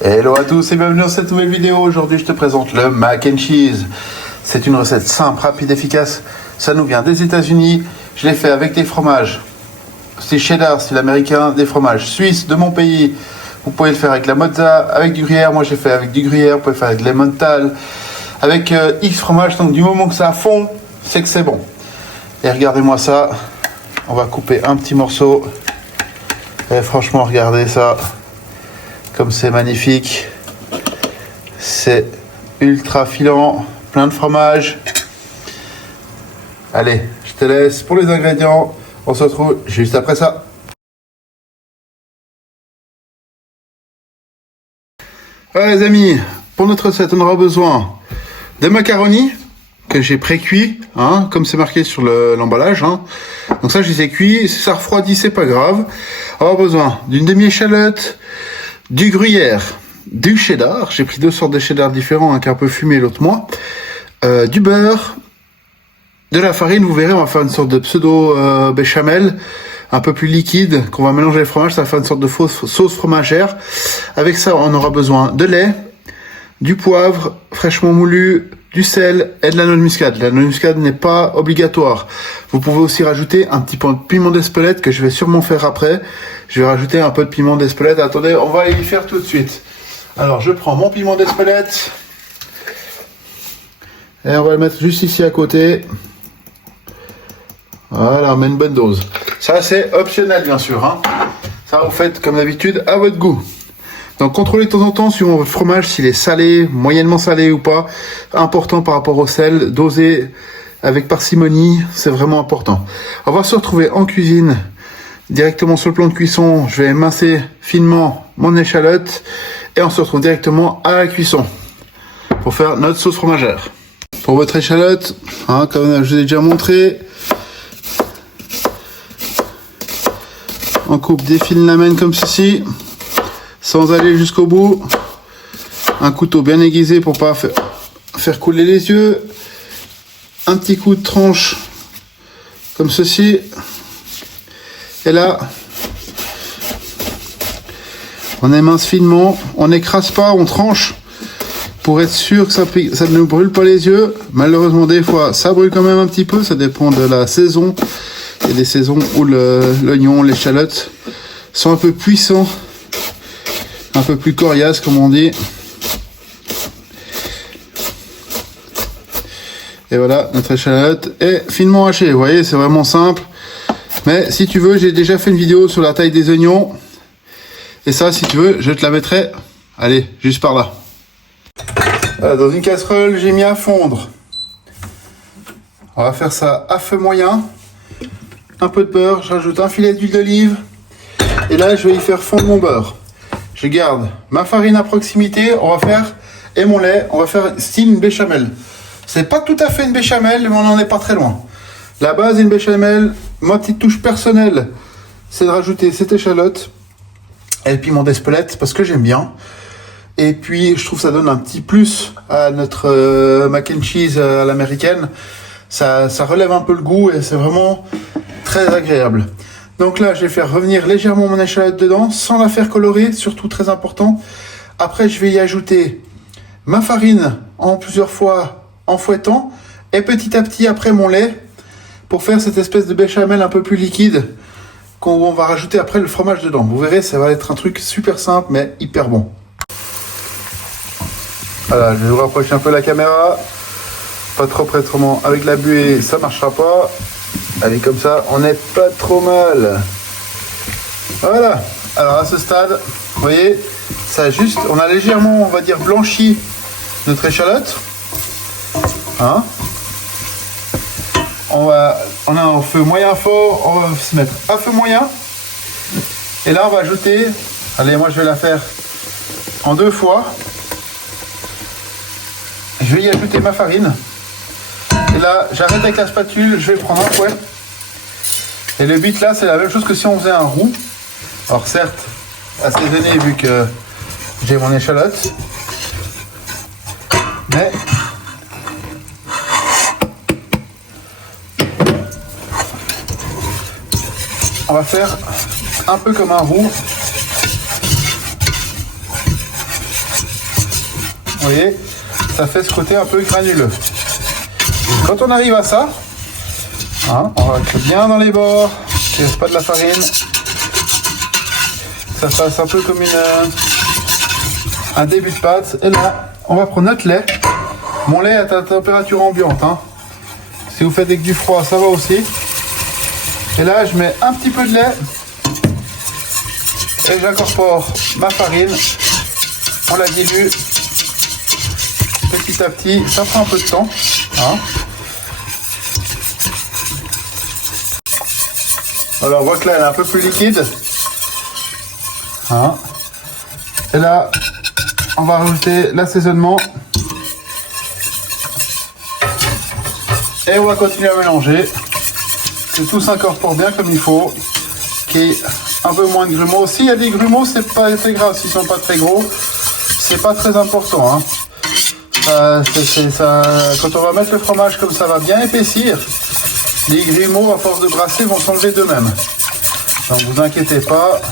Hello à tous et bienvenue dans cette nouvelle vidéo. Aujourd'hui je te présente le mac and cheese. C'est une recette simple, rapide, efficace. Ça nous vient des États-Unis. Je l'ai fait avec des fromages style cheddar, style américain, des fromages suisses de mon pays. Vous pouvez le faire avec la mozza, avec du gruyère. Moi j'ai fait avec du gruyère. Vous pouvez le faire avec l'emmental, avec X fromage. Donc du moment que ça fond, c'est que c'est bon. Et regardez-moi ça. On va couper un petit morceau. Et franchement, regardez ça. Comme c'est magnifique. C'est ultra filant, plein de fromage. Allez, je te laisse pour les ingrédients. On se retrouve juste après ça. Voilà les amis, pour notre recette, on aura besoin de macaronis que j'ai pré-cuit, hein, comme c'est marqué sur l'emballage. Donc ça, je les ai cuits. Si ça refroidit, c'est pas grave. On aura besoin d'une demi-échalote, du gruyère, du cheddar. J'ai pris deux sortes de cheddar différents, un qui est un peu fumé, l'autre moins. Du beurre, de la farine. Vous verrez, on va faire une sorte de pseudo béchamel, un peu plus liquide, qu'on va mélanger les fromages. Ça va faire une sorte de fausse sauce fromagère. Avec ça, on aura besoin de lait, du poivre fraîchement moulu, du sel et de la noix de muscade. La noix de muscade n'est pas obligatoire. Vous pouvez aussi rajouter un petit peu de piment d'Espelette que je vais sûrement faire après. Je vais rajouter un peu de piment d'Espelette. Attendez, on va y faire tout de suite. Alors, je prends mon piment d'Espelette et on va le mettre juste ici à côté. Voilà, on met une bonne dose. Ça, c'est optionnel, bien sûr. Ça, vous faites comme d'habitude à votre goût. Donc contrôlez de temps en temps suivant votre fromage s'il est salé, moyennement salé ou pas. Important par rapport au sel, doser avec parcimonie, c'est vraiment important. On va se retrouver en cuisine, directement sur le plan de cuisson. Je vais émincer finement mon échalote et on se retrouve directement à la cuisson pour faire notre sauce fromagère. Pour votre échalote, comme je vous ai déjà montré, on coupe des fines lamelles comme ceci. Sans aller jusqu'au bout. Un couteau bien aiguisé pour pas faire couler les yeux. Un petit coup de tranche comme ceci. Et là, on émince finement. On n'écrase pas, on tranche pour être sûr que ça ne brûle pas les yeux. Malheureusement, des fois, ça brûle quand même un petit peu. Ça dépend de la saison. Il y a des saisons où l'oignon, l'échalote sont un peu puissants. Un peu plus coriace comme on dit. Et voilà, notre échalote est finement hachée. Vous voyez, c'est vraiment simple. Mais si tu veux, j'ai déjà fait une vidéo sur la taille des oignons. Et ça, si tu veux, je te la mettrai, allez, juste par là. Voilà, dans une casserole, j'ai mis à fondre. On va faire ça à feu moyen. Un peu de beurre, je rajoute un filet d'huile d'olive. Et là, je vais y faire fondre mon beurre. Je garde ma farine à proximité, on va faire, et mon lait, on va faire style une béchamel. C'est pas tout à fait une béchamel, mais on n'en est pas très loin. La base d'une béchamel, ma petite touche personnelle, c'est de rajouter cette échalote et le piment d'Espelette, parce que j'aime bien. Et puis, je trouve que ça donne un petit plus à notre mac and cheese à l'américaine. Ça relève un peu le goût et c'est vraiment très agréable. Donc là, je vais faire revenir légèrement mon échalote dedans, sans la faire colorer, surtout très important. Après, je vais y ajouter ma farine en plusieurs fois en fouettant. Et petit à petit, après mon lait, pour faire cette espèce de béchamel un peu plus liquide, qu'on va rajouter après le fromage dedans. Vous verrez, ça va être un truc super simple, mais hyper bon. Voilà, je vais vous rapprocher un peu la caméra. Pas trop près, autrement avec la buée, ça marchera pas. Allez, comme ça, on n'est pas trop mal. Voilà. Alors, à ce stade, vous voyez, ça juste, on a légèrement, on va dire, blanchi notre échalote. On a un feu moyen fort, on va se mettre à feu moyen. Et là, on va ajouter, allez, moi, je vais la faire en 2 fois. Je vais y ajouter ma farine. Et là, j'arrête avec la spatule, je vais prendre un fouet. Et le but là, c'est la même chose que si on faisait un roux. Alors certes, assaisonné vu que j'ai mon échalote. Mais on va faire un peu comme un roux. Vous voyez, ça fait ce côté un peu granuleux. Quand on arrive à ça, hein, on va mettre bien dans les bords, qu'il n'y ait pas de la farine. Ça fasse un peu comme un début de pâte. Et là, on va prendre notre lait. Mon lait est à température ambiante. Hein. Si vous faites avec du froid, ça va aussi. Et là, je mets un petit peu de lait. Et j'incorpore ma farine. On la dilue petit à petit. Ça prend un peu de temps. Hein. Alors, on voit que là, elle est un peu plus liquide. Hein. Et là, on va rajouter l'assaisonnement. Et on va continuer à mélanger. Que tout s'incorpore bien comme il faut. Qu'il y ait un peu moins de grumeaux. S'il y a des grumeaux, c'est pas très grave. S'ils sont pas très gros, c'est pas très important. Hein. Quand on va mettre le fromage comme ça va bien épaissir, les grumeaux, à force de brasser, vont s'enlever d'eux-mêmes. Donc vous inquiétez pas.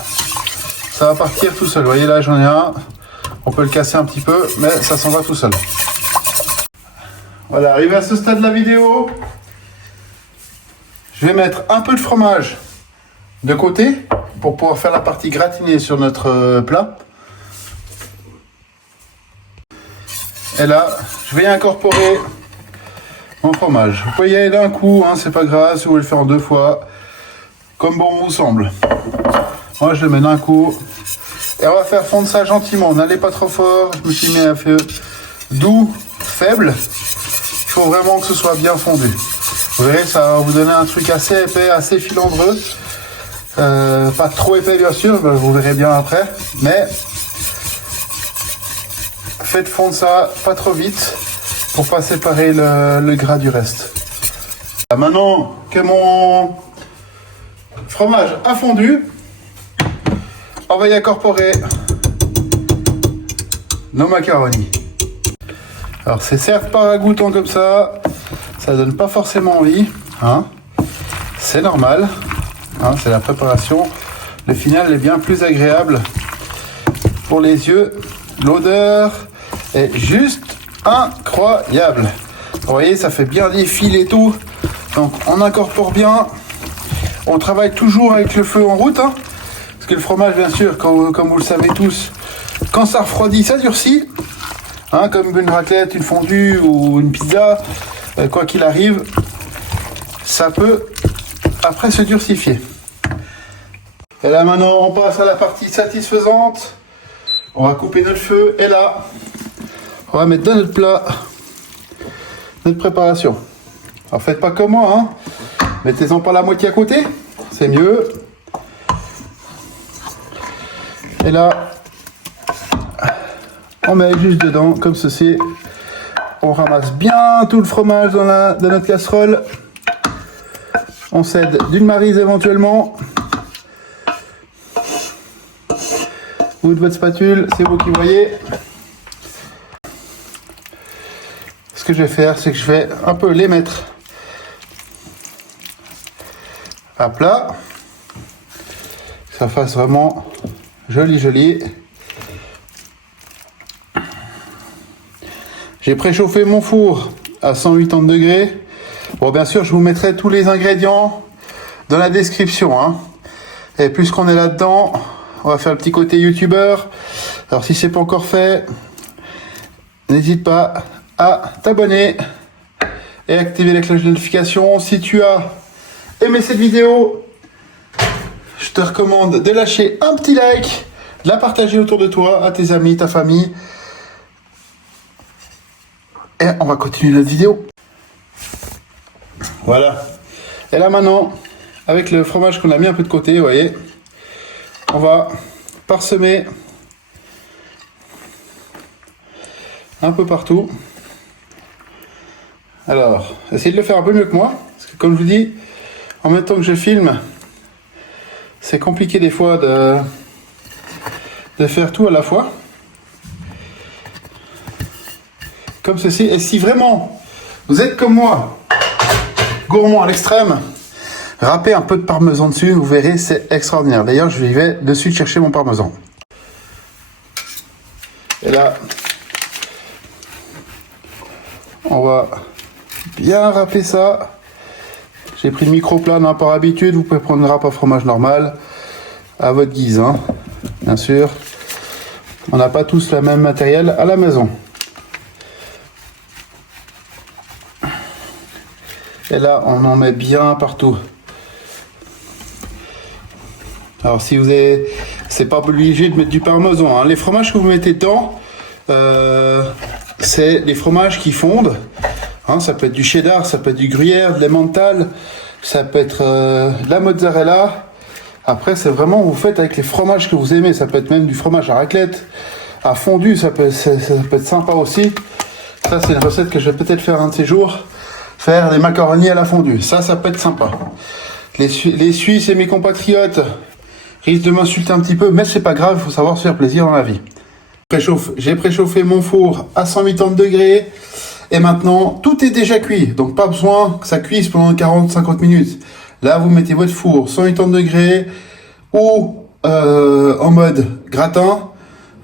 Ça va partir tout seul. Vous voyez là, j'en ai un. On peut le casser un petit peu, mais ça s'en va tout seul. Voilà, arrivé à ce stade de la vidéo, je vais mettre un peu de fromage de côté pour pouvoir faire la partie gratinée sur notre plat. Et là, je vais y incorporer mon fromage. Vous pouvez y aller d'un coup, hein, c'est pas grave si vous voulez le faire en 2 fois, comme bon vous semble. Moi, je le mets d'un coup. Et on va faire fondre ça gentiment. N'allez pas trop fort. Je me suis mis à feu doux, faible. Il faut vraiment que ce soit bien fondu. Vous verrez, ça va vous donner un truc assez épais, assez filandreux. Pas trop épais, bien sûr. Vous verrez bien après. Mais faites fondre ça pas trop vite pour pas séparer le gras du reste. Maintenant que mon fromage a fondu, on va y incorporer nos macaronis. Alors c'est certes pas ragoûtant comme ça donne pas forcément envie, hein. C'est normal, hein, c'est la préparation. Le final est bien plus agréable pour les yeux. L'odeur est juste incroyable. Vous voyez, ça fait bien des fils et tout. Donc on incorpore bien. On travaille toujours avec le feu en route, hein. Parce que le fromage, bien sûr, comme vous le savez tous, quand ça refroidit, ça durcit. Hein, comme une raclette, une fondue ou une pizza, quoi qu'il arrive, ça peut après se durcifier. Et là maintenant, on passe à la partie satisfaisante. On va couper notre feu et là, on va mettre dans notre plat notre préparation. Alors faites pas comme moi, hein. Mettez-en pas la moitié à côté, c'est mieux. Et là, on met juste dedans, comme ceci. On ramasse bien tout le fromage dans notre casserole. On s'aide d'une maryse éventuellement. Ou de votre spatule, c'est vous qui voyez. Ce que je vais faire, c'est que je vais un peu les mettre à plat. Que ça fasse vraiment joli. J'ai préchauffé mon four à 180 degrés. Bon, bien sûr, je vous mettrai tous les ingrédients dans la description, hein. Et puisqu'on est là-dedans, on va faire le petit côté youtubeur. Alors, si c'est pas encore fait, n'hésite pas à t'abonner et activer la cloche de notification. Si tu as aimé cette vidéo, je te recommande de lâcher un petit like, de la partager autour de toi, à tes amis, ta famille. Et on va continuer notre vidéo. Voilà. Et là maintenant, avec le fromage qu'on a mis un peu de côté, vous voyez, on va parsemer un peu partout. Alors, essayez de le faire un peu mieux que moi, parce que comme je vous dis, en même temps que je filme, c'est compliqué des fois de faire tout à la fois. Comme ceci. Et si vraiment vous êtes comme moi, gourmand à l'extrême, râpez un peu de parmesan dessus, vous verrez, c'est extraordinaire. D'ailleurs, je vais de suite chercher mon parmesan. Et là, On va bien râper ça. J'ai pris le micro-plane hein, par habitude. Vous pouvez prendre une râpe à fromage normal à votre guise, hein, bien sûr. On n'a pas tous le même matériel à la maison. Et là, on en met bien partout. Alors, si vous avez, c'est pas obligé de mettre du parmesan. Hein. Les fromages que vous mettez dedans, c'est les fromages qui fondent. Hein, ça peut être du cheddar, ça peut être du gruyère, de l'emmental, ça peut être de la mozzarella. Après, c'est vraiment, vous faites avec les fromages que vous aimez. Ça peut être même du fromage à raclette, à fondu, ça peut être sympa aussi. Ça, c'est une recette que je vais peut-être faire un de ces jours. Faire des macaronis à la fondue. Ça peut être sympa. Les Suisses et mes compatriotes risquent de m'insulter un petit peu, mais c'est pas grave, il faut savoir se faire plaisir dans la vie. J'ai préchauffé mon four à 180 degrés. Et maintenant, tout est déjà cuit. Donc, pas besoin que ça cuise pendant 40-50 minutes. Là, vous mettez votre four 180 degrés ou en mode gratin.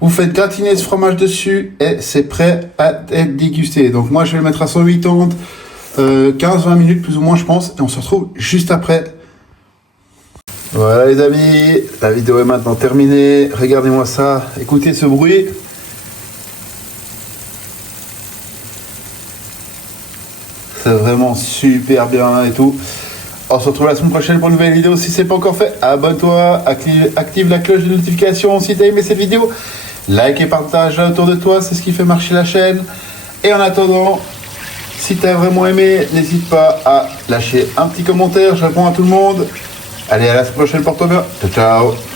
Vous faites gratiner ce fromage dessus et c'est prêt à être dégusté. Donc, moi, je vais le mettre à 180, 15-20 minutes plus ou moins, je pense. Et on se retrouve juste après. Voilà, les amis. La vidéo est maintenant terminée. Regardez-moi ça. Écoutez ce bruit. C'est vraiment super bien et tout. On se retrouve la semaine prochaine pour une nouvelle vidéo. Si ce n'est pas encore fait, abonne-toi, active la cloche de notification si tu as aimé cette vidéo. Like et partage autour de toi, c'est ce qui fait marcher la chaîne. Et en attendant, si tu as vraiment aimé, n'hésite pas à lâcher un petit commentaire. Je réponds à tout le monde. Allez, à la semaine prochaine, porte-toi bien. Ciao, ciao.